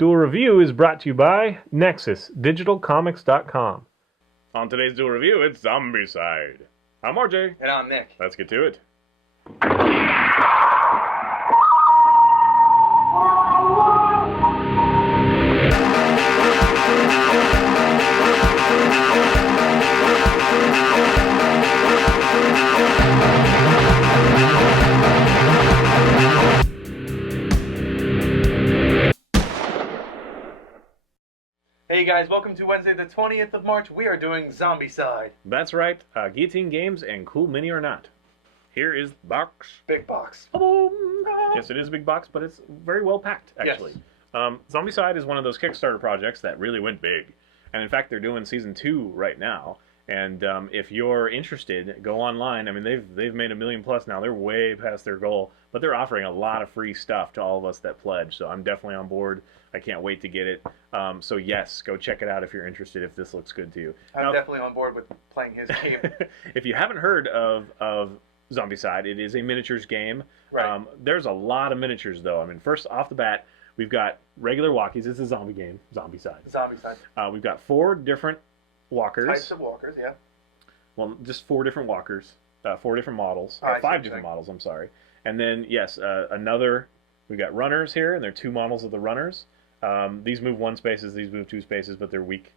Duel Review is brought to you by NexusDigitalComics.com. On today's Duel Review, it's Zombicide. I'm RJ. And I'm Nick. Let's get to it. Hey guys, welcome to Wednesday the 20th of March. We are doing Zombicide. That's right. Guillotine Games and Cool Mini or Not. Here is the box. Big box. Yes, it is a big box, but it's very well packed, actually. Yes. Zombicide is one of those Kickstarter projects that really went big. And in fact, they're doing Season 2 right now. And if you're interested, go online. I mean, they've made $1 million plus now. They're way past their goal. But they're offering a lot of free stuff to all of us that pledge. So I'm definitely on board. I can't wait to get it. So yes, go check it out if you're interested, if this looks good to you. I'm definitely on board with playing his game. If you haven't heard of Zombicide, it is a miniatures game. Right. There's a lot of miniatures, though. I mean, first off the bat, we've got regular walkies. It's a zombie game, Zombicide. Zombicide. We've got 4 different walkers. Types of walkers, yeah. Well, just 4 different walkers. 4 different models. 5 different models, I'm sorry. And then, yes, we've got runners here, and there are 2 models of the runners. These move 1 spaces, these move 2 spaces, but they're weak.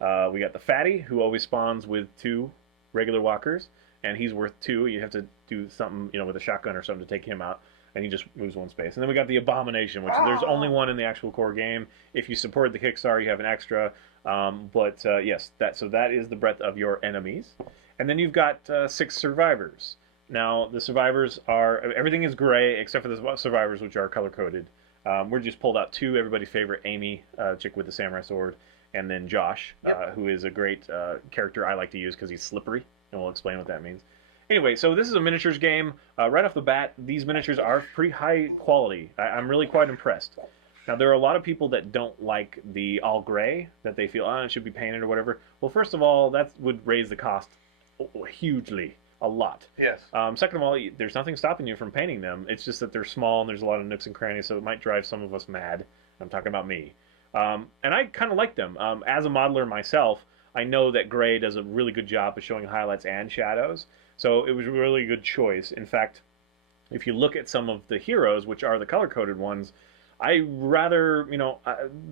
We got the fatty, who always spawns with 2 regular walkers, and he's worth 2. You have to do something, with a shotgun or something to take him out, and he just moves 1 space. And then we got the abomination, which there's only 1 in the actual core game. If you support the Kickstarter, you have an extra. Yes, that is the breadth of your enemies. And then you've got 6 survivors. Now, the survivors everything is gray except for the survivors, which are color-coded. We're just pulled out 2, everybody's favorite, Amy, chick with the samurai sword, and then Josh, who is a great character I like to use because he's slippery, and we'll explain what that means. Anyway, so this is a miniatures game. Right off the bat, these miniatures are pretty high quality. I'm really quite impressed. Now, there are a lot of people that don't like the all gray, that they feel, it should be painted or whatever. Well, first of all, that would raise the cost hugely. A lot. Yes. Second of all, there's nothing stopping you from painting them. It's just that they're small and there's a lot of nooks and crannies, so it might drive some of us mad. I'm talking about me. And I kind of like them. As a modeler myself, I know that gray does a really good job of showing highlights and shadows, so it was a really good choice. In fact, if you look at some of the heroes, which are the color-coded ones, I rather,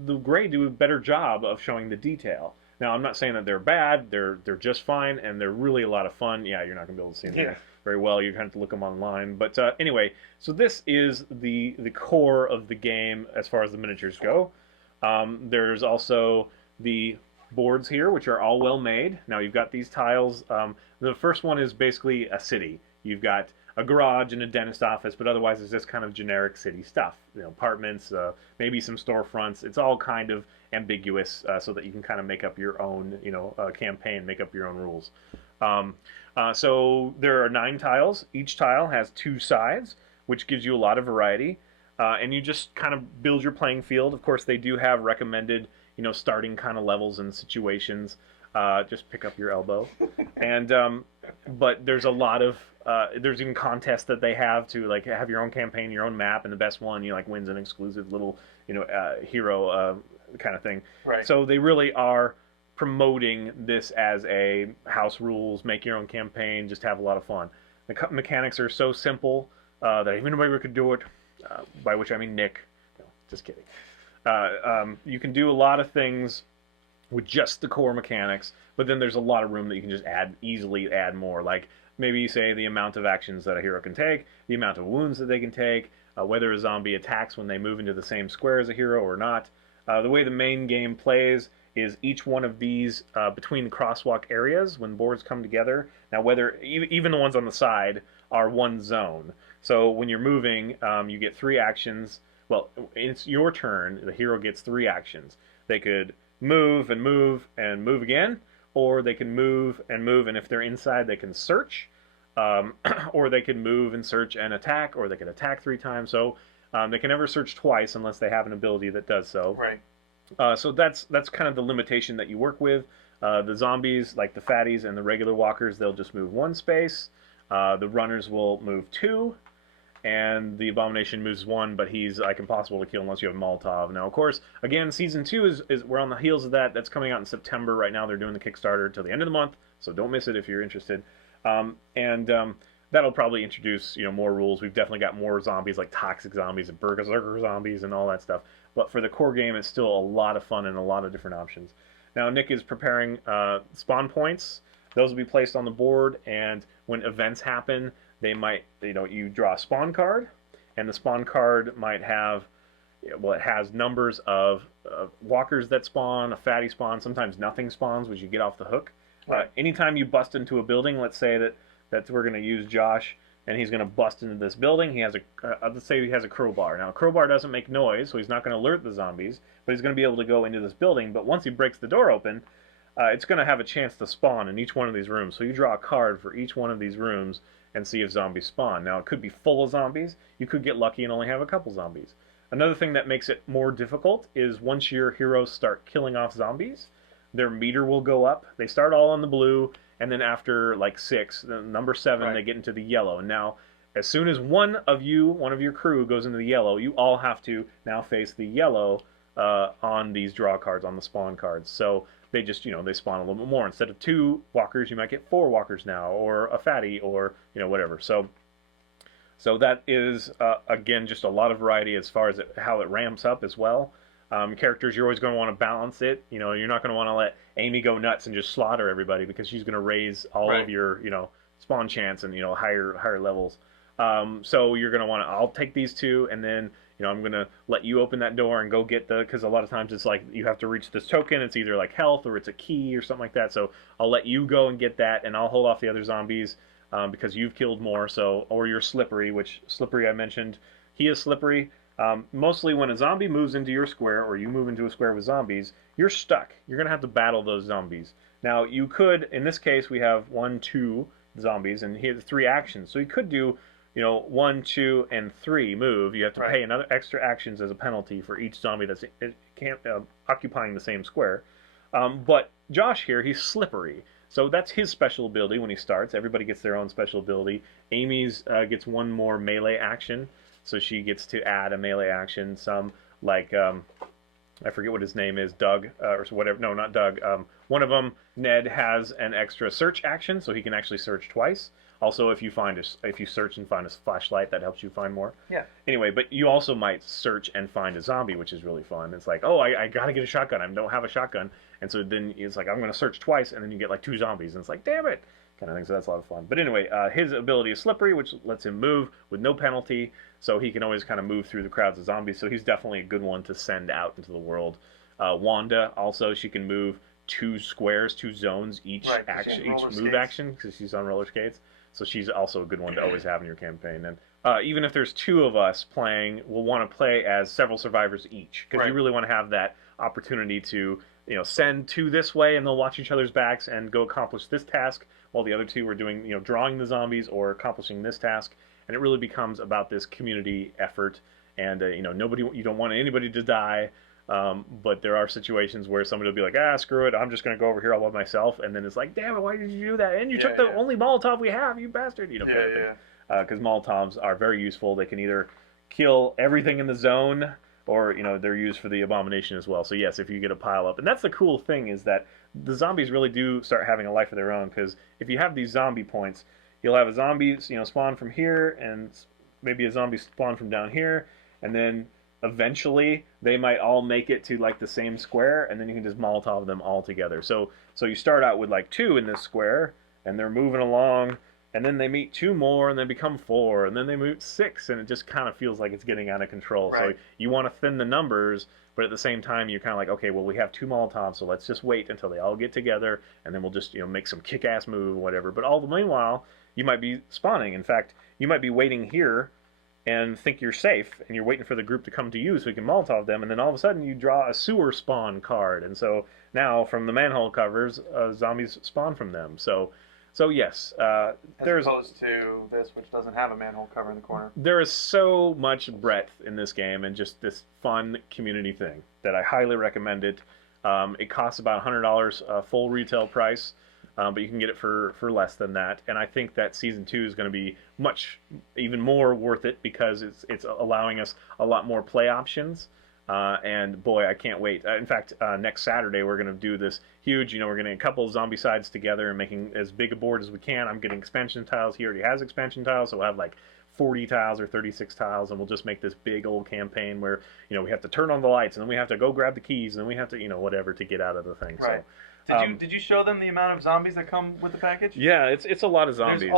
the gray do a better job of showing the detail. Now, I'm not saying that they're bad. They're just fine, and they're really a lot of fun. Yeah, you're not going to be able to see them very well. You're going to have to look them online. But anyway, so this is the core of the game as far as the miniatures go. There's also the boards here, which are all well made. Now, you've got these tiles. The first one is basically a city. You've got a garage and a dentist office, but otherwise it's just kind of generic city stuff. Apartments, maybe some storefronts. It's all kind of ambiguous so that you can kind of make up your own, campaign, make up your own rules. So there are 9 tiles. Each tile has 2 sides, which gives you a lot of variety. And you just kind of build your playing field. Of course, they do have recommended, starting kind of levels and situations. Just pick up your elbow. And but there's a lot of there's even contests that they have to have your own campaign, your own map, and the best one wins an exclusive little hero kind of thing. Right. So they really are promoting this as a house rules, make your own campaign, just have a lot of fun. The mechanics are so simple that even anybody could do it. By which I mean Nick. No, just kidding. You can do a lot of things with just the core mechanics, but then there's a lot of room that you can just easily add more. Like maybe say the amount of actions that a hero can take, the amount of wounds that they can take, whether a zombie attacks when they move into the same square as a hero or not. The way the main game plays is each one of these between crosswalk areas when boards come together. Now, whether even the ones on the side are one zone. So when you're moving, you get 3 actions. Well, it's your turn. The hero gets 3 actions. They could move and move and move again, or they can move, and if they're inside, they can search, or they can move and search and attack, or they can attack 3 times. So they can never search twice unless they have an ability that does so. Right. So that's kind of the limitation that you work with. The zombies, like the fatties and the regular walkers, they'll just move 1 space. The runners will move 2. and the Abomination moves 1, but he's like impossible to kill unless you have Molotov. Now, of course, again, Season 2 is we're on the heels of that. That's coming out in September. Right now, they're doing the Kickstarter till the end of the month, so don't miss it if you're interested. That'll probably introduce more rules. We've definitely got more zombies, like toxic zombies and berserker zombies and all that stuff. But for the core game, it's still a lot of fun and a lot of different options. Now, Nick is preparing spawn points. Those will be placed on the board, and when events happen, they might, you draw a spawn card, and the spawn card might have, it has numbers of walkers that spawn, a fatty spawn, sometimes nothing spawns, which you get off the hook. Right. Anytime you bust into a building, let's say that we're going to use Josh, and he's going to bust into this building. He has let's say he has a crowbar. Now, a crowbar doesn't make noise, so he's not going to alert the zombies, but he's going to be able to go into this building. But once he breaks the door open, it's going to have a chance to spawn in each one of these rooms. So you draw a card for each one of these rooms and see if zombies spawn. Now, it could be full of zombies. You could get lucky and only have a couple zombies. Another thing that makes it more difficult is once your heroes start killing off zombies, their meter will go up. They start all on the blue, and then after like 6, number 7, Right. they get into the yellow. And now, as soon as one of your crew goes into the yellow, you all have to now face the yellow on these draw cards, on the spawn cards. So they just, they spawn a little bit more. Instead of 2 walkers, you might get 4 walkers now, or a fatty, or whatever. So that is again just a lot of variety as far as how it ramps up as well. Characters, you're always going to want to balance it. You're not going to want to let Amy go nuts and just slaughter everybody, because she's going to raise all Right. of your spawn chance and higher levels. So you're going to want to, I'll take these 2, and then I'm going to let you open that door and go get because a lot of times it's like you have to reach this token. It's either like health or it's a key or something like that. So I'll let you go and get that, and I'll hold off the other zombies because you've killed more. Or you're slippery, which Slippery I mentioned. He is slippery. Mostly when a zombie moves into your square, or you move into a square with zombies, you're stuck. You're going to have to battle those zombies. Now, you could, in this case, we have 1, 2 zombies, and he has 3 actions. So you could do 1, 2, and 3 move. You have to Right. pay another extra actions as a penalty for each zombie that's occupying the same square. But Josh here, he's slippery. So that's his special ability when he starts. Everybody gets their own special ability. Amy's gets 1 more melee action, so she gets to add a melee action. Some, like, I forget what his name is, Doug, or whatever. No, not Doug. One of them, Ned, has an extra search action, so he can actually search twice. Also, if you search and find a flashlight, that helps you find more. Yeah. Anyway, but you also might search and find a zombie, which is really fun. It's like, oh, I got to get a shotgun. I don't have a shotgun. And so then it's like, I'm going to search twice, and then you get like 2 zombies. And it's like, damn it, kind of thing. So that's a lot of fun. But anyway, his ability is Slippery, which lets him move with no penalty. So he can always kind of move through the crowds of zombies. So he's definitely a good one to send out into the world. Wanda, also, she can move 2 squares, 2 zones, each Right, 'cause action, she has each roller move skates. action, because she's on roller skates. So she's also a good one to always have in your campaign. And even if there's 2 of us playing, we'll want to play as several survivors each, because Right. you really want to have that opportunity to send 2 this way, and they'll watch each other's backs and go accomplish this task, while the other 2 are doing drawing the zombies or accomplishing this task. And it really becomes about this community effort. And you don't want anybody to die. But there are situations where somebody will be like, screw it, I'm just going to go over here all by myself. And then it's like, damn it, why did you do that? And you took the only Molotov we have, you bastard. Because Molotovs are very useful. They can either kill everything in the zone, or they're used for the Abomination as well. So yes, if you get a pile up. And that's the cool thing, is that the zombies really do start having a life of their own, because if you have these zombie points, you'll have a zombie spawn from here, and maybe a zombie spawn from down here, and then eventually they might all make it to like the same square, and then you can just Molotov them all together. So you start out with like 2 in this square, and they're moving along, and then they meet 2 more, and then become 4, and then they move 6, and it just kind of feels like it's getting out of control. Right. So you want to thin the numbers, but at the same time you're kind of like, okay, well, we have 2 Molotovs, so let's just wait until they all get together, and then we'll just make some kick-ass move or whatever. But all the meanwhile, you might be spawning. In fact, you might be waiting here and think you're safe, and you're waiting for the group to come to you so you can Molotov them, and then all of a sudden you draw a sewer spawn card, and so now from the manhole covers, zombies spawn from them. So yes, As there's opposed to this, which doesn't have a manhole cover in the corner. there is so much breadth in this game, and just this fun community thing that I highly recommend it. It costs about $100 full retail price. but you can get it for less than that. And I think that season 2 is going to be even more worth it because it's allowing us a lot more play options. And boy, I can't wait. In fact, next Saturday we're going to do this huge. We're getting a couple of Zombicides together and making as big a board as we can. I'm getting expansion tiles. He already has expansion tiles, so we'll have like 40 tiles or 36 tiles, and we'll just make this big old campaign where we have to turn on the lights, and then we have to go grab the keys, and then we have to whatever to get out of the thing. Right. So, did you show them the amount of zombies that come with the package? Yeah, it's a lot of zombies.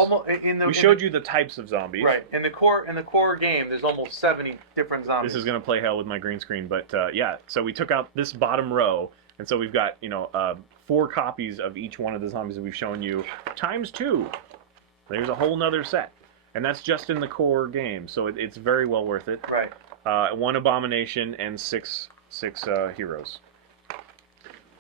We showed you the types of zombies. Right. In the core game, there's almost 70 different zombies. This is gonna play hell with my green screen, but yeah. So we took out this bottom row, and so we've got 4 copies of each one of the zombies that we've shown you times 2. There's a whole nother set. And that's just in the core game, so it's very well worth it. Right. 1 abomination and six heroes.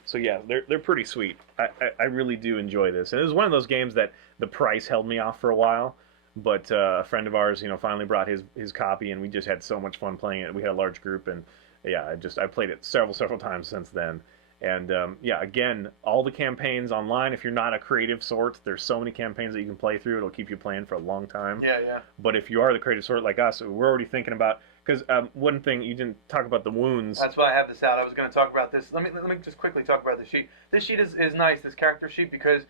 So yeah, they're pretty sweet. I really do enjoy this. And it was one of those games that the price held me off for a while, but a friend of ours, finally brought his copy, and we just had so much fun playing it. We had a large group, and yeah, I played it several times since then. And yeah, again, all the campaigns online. If you're not a creative sort, there's so many campaigns that you can play through. It'll keep you playing for a long time. Yeah, yeah. But if you are the creative sort like us, we're already thinking about, because one thing you didn't talk about the wounds. That's why I have this out. I was going to talk about this. Let me just quickly talk about the sheet. This sheet is nice, this character sheet, because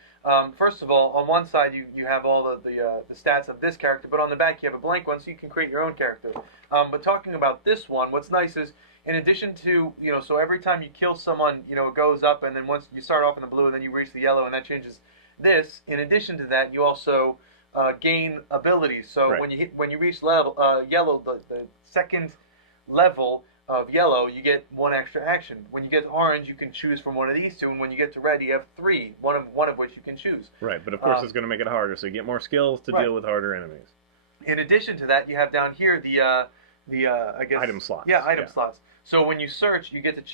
first of all, on one side you have all the stats of this character, but on the back you have a blank one, so you can create your own character. But talking about this one, what's nice is, in addition to, so every time you kill someone, it goes up, and then once you start off in the blue, and then you reach the yellow, and that changes this. In addition to that, you also gain abilities. So right. when you reach yellow, the second level of yellow, you get 1 extra action. When you get to orange, you can choose from one of these 2, and when you get to red, you have 3, one of which you can choose. Right, but of course it's going to make it harder, so you get more skills to deal with harder enemies. In addition to that, you have down here the I guess item slots. Yeah, item slots. So when you search, you get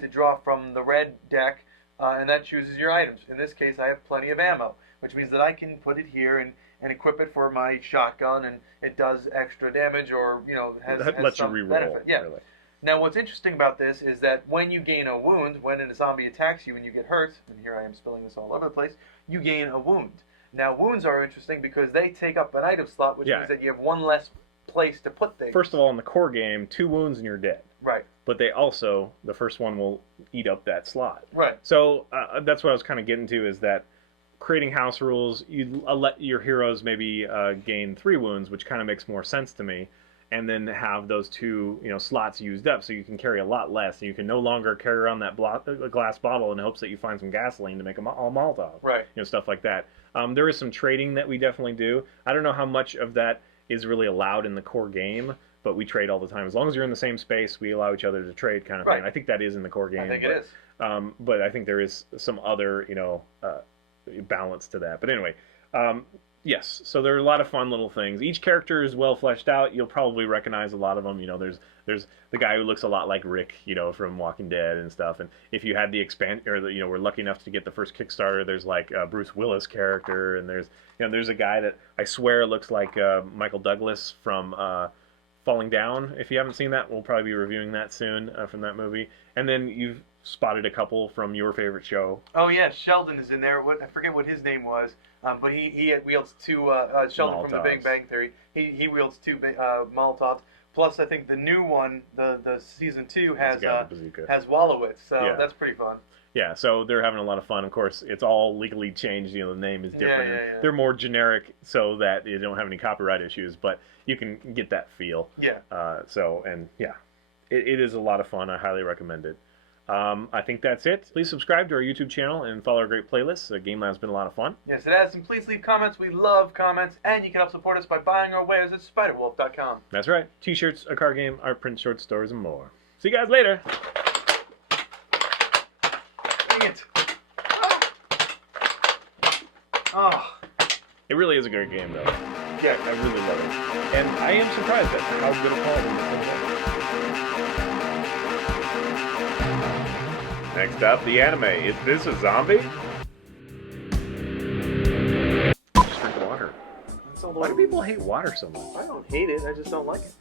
to draw from the red deck, and that chooses your items. In this case, I have plenty of ammo, which means that I can put it here and equip it for my shotgun, and it does extra damage, or has lets some you reroll. benefit. Yeah. Really. Now, what's interesting about this is that when you gain a wound, when a zombie attacks you and you get hurt, and here I am spilling this all over the place, you gain a wound. Now, wounds are interesting because they take up an item slot, which means that you have 1 less place to put things. First of all, in the core game, 2 wounds and you're dead. Right. But they also, the first one will eat up that slot. Right. So that's what I was kind of getting to, is that creating house rules, you let your heroes maybe gain 3 wounds, which kind of makes more sense to me, and then have those 2 slots used up, so you can carry a lot less, and you can no longer carry around that glass bottle in hopes that you find some gasoline to make a Molotov. Right. Stuff like that. There is some trading that we definitely do. I don't know how much of that is really allowed in the core game, but we trade all the time. As long as you're in the same space, we allow each other to trade, kind of thing. I think that is in the core game. I think it is. But I think there is some other, balance to that. But anyway, yes. So there are a lot of fun little things. Each character is well fleshed out. You'll probably recognize a lot of them. There's the guy who looks a lot like Rick, from Walking Dead and stuff. And if you had the we're lucky enough to get the first Kickstarter, there's like a Bruce Willis character, and there's a guy that I swear looks like Michael Douglas from Falling Down. If you haven't seen that, we'll probably be reviewing that soon from that movie. And then you've spotted a couple from your favorite show. Oh yeah, Sheldon is in there. I forget what his name was, but he wields 2 Sheldon Molotovs. from The Big Bang Theory. He wields 2 Molotovs. Plus, I think the new one, the season 2 has Wallowitz. So that's pretty fun. Yeah, so they're having a lot of fun. Of course, it's all legally changed. The name is different. Yeah. They're more generic so that you don't have any copyright issues, but you can get that feel. Yeah. It is a lot of fun. I highly recommend it. I think that's it. Please subscribe to our YouTube channel and follow our great playlists. Game Lab's been a lot of fun. Yes, it has. And please leave comments. We love comments. And you can help support us by buying our wares at spiderwolf.com. That's right. T-shirts, a card game, art print, short stories, and more. See you guys later. Dang it. Oh. It really is a great game, though. Yeah. I really love it. And I am surprised at how good a quality it is. Next up, the anime. Is this a zombie? Just drink water. Why do people hate water so much? I don't hate it. I just don't like it.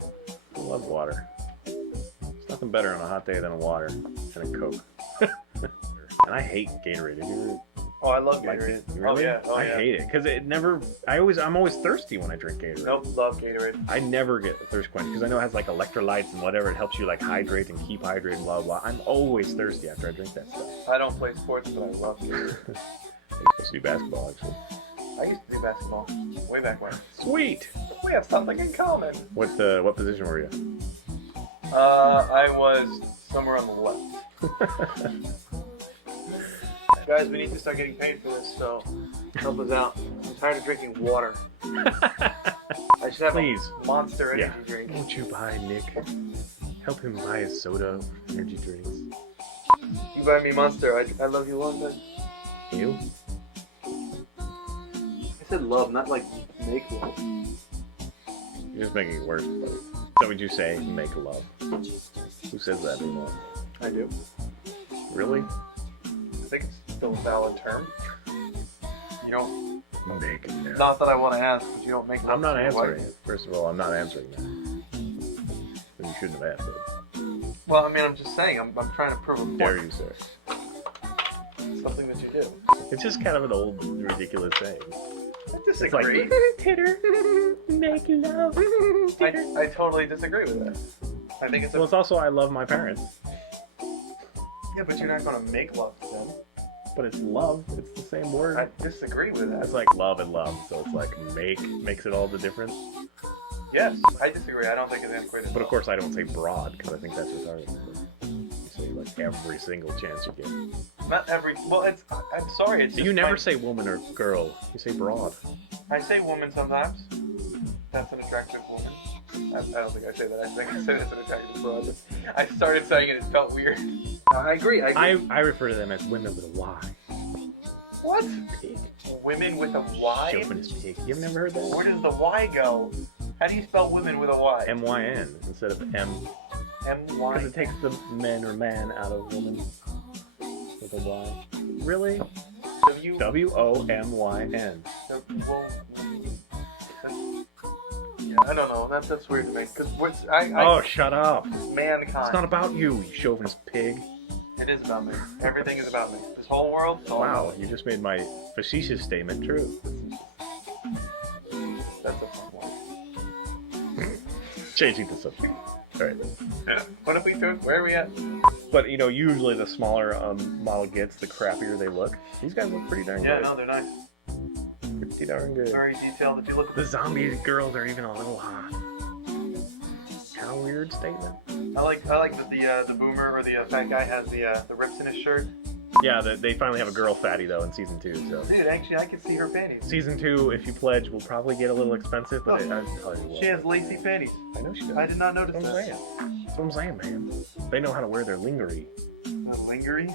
I love water. There's nothing better on a hot day than a water and a Coke. And I hate Gatorade. Have you ever Oh, I love Like Gatorade. it? Really? Oh yeah. Oh I yeah. hate it because it never. I'm always thirsty when I drink Gatorade. Nope, love Gatorade. I never get thirst quench because I know it has like electrolytes and whatever. It helps you like hydrate and keep hydrated. Blah blah. I'm always thirsty after I drink that stuff. I don't play sports, but I love Gatorade. I'm supposed to do basketball actually. I used to do basketball way back when. Sweet. We have something in common. What position were you? I was somewhere on the left. Guys, we need to start getting paid for this, so help us out. I'm tired of drinking water. I should have Please. a Monster energy drink. Won't you buy Nick? Help him buy his soda, energy drinks. You buy me Monster. I love you, London. You? I said love, not like make love. You're just making it worse. Buddy. So would you say make love? Who says that anymore? I do. Really? I think it's still a valid term. You don't. Make love. Not that I want to ask, but you don't make love. I'm not to your answering wife. it. First of all, I'm not answering that. Then you shouldn't have asked it. Well, I mean, I'm just saying. I'm trying to prove a point. Dare you, sir? Something that you do. It's just kind of an old, ridiculous saying. I It's like, disagree. titter, make love. I totally disagree with that. I think it's a... Well, it's also I love my parents, Yeah, but you're not going to make love to them. but it's love. It's the same word. I disagree with that. It's like love and love, so it's like makes it all the difference. Yes, I disagree. I don't think it's antiquated. But of course, I don't say broad because I think that's retarded. You say like every single chance you get. Not every... Well, it's... I'm sorry. It's just You never my- say woman or girl. You say broad. I say woman sometimes. That's an attractive woman. I don't think I say that. I think I say that's an attractive broad. I started saying it. It felt weird. I agree. I refer to them as women with a Y. What? Pig. Women with a Y? Chauvinist pig. You've never heard that? Where does the Y go? How do you spell women with a Y? M-Y-N instead of M. M-Y. Because it takes the men or man out of woman with a Y. Really? W... W-O-M-Y-N. Well, yeah, I don't know. That's weird to me. Because Oh, shut up. mankind. It's not about you, you chauvinist pig. It is about me. Everything is about me. This whole world is all Wow, about me. you just made my facetious statement true. That's a fun one. Changing the subject. Alright. What if we took... Where are we at? But, you know, usually the smaller model gets, the crappier they look. These guys look pretty darn Yeah, good. no, they're nice. Pretty darn good. Very detailed. If you look at The zombie girls are even a little hot. Kind of weird statement. I like that the boomer or the fat guy has the rips in his shirt. Yeah, they finally have a girl fatty, though, in Season 2, so... Dude, actually, I can see her panties. Season 2, if you pledge, will probably get a little expensive, but I'll tell you what. She has lacy panties. I know she does. I did not notice That's what I'm that. saying. That's what I'm saying, man. They know how to wear their lingerie. Lingerie.